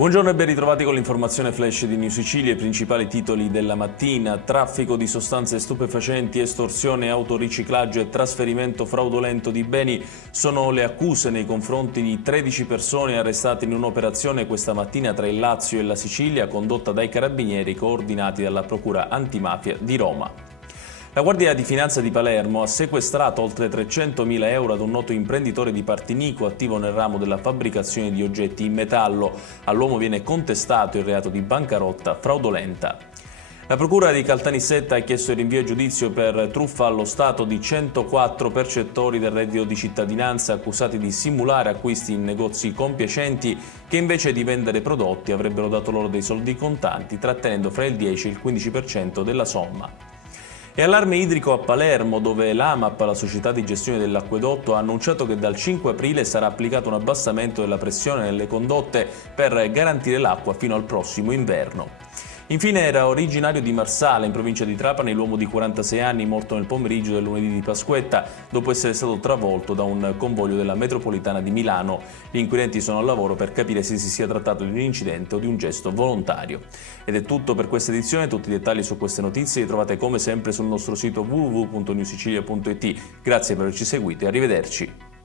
Buongiorno e ben ritrovati con l'informazione flash di New Sicilia. I principali titoli della mattina: traffico di sostanze stupefacenti, estorsione, autoriciclaggio e trasferimento fraudolento di beni sono le accuse nei confronti di 13 persone arrestate in un'operazione questa mattina tra il Lazio e la Sicilia condotta dai carabinieri coordinati dalla Procura Antimafia di Roma. La Guardia di Finanza di Palermo ha sequestrato oltre 300.000 euro ad un noto imprenditore di Partinico attivo nel ramo della fabbricazione di oggetti in metallo. All'uomo viene contestato il reato di bancarotta fraudolenta. La Procura di Caltanissetta ha chiesto il rinvio a giudizio per truffa allo Stato di 104 percettori del reddito di cittadinanza accusati di simulare acquisti in negozi compiacenti che invece di vendere prodotti avrebbero dato loro dei soldi contanti, trattenendo fra il 10 e il 15% della somma. E allarme idrico a Palermo, dove l'AMAP, la società di gestione dell'acquedotto, ha annunciato che dal 5 aprile sarà applicato un abbassamento della pressione nelle condotte per garantire l'acqua fino al prossimo inverno. Infine, era originario di Marsala, in provincia di Trapani, l'uomo di 46 anni morto nel pomeriggio del lunedì di Pasquetta dopo essere stato travolto da un convoglio della metropolitana di Milano. Gli inquirenti sono al lavoro per capire se si sia trattato di un incidente o di un gesto volontario. Ed è tutto per questa edizione. Tutti i dettagli su queste notizie li trovate come sempre sul nostro sito www.newsicilia.it. Grazie per averci seguito e arrivederci.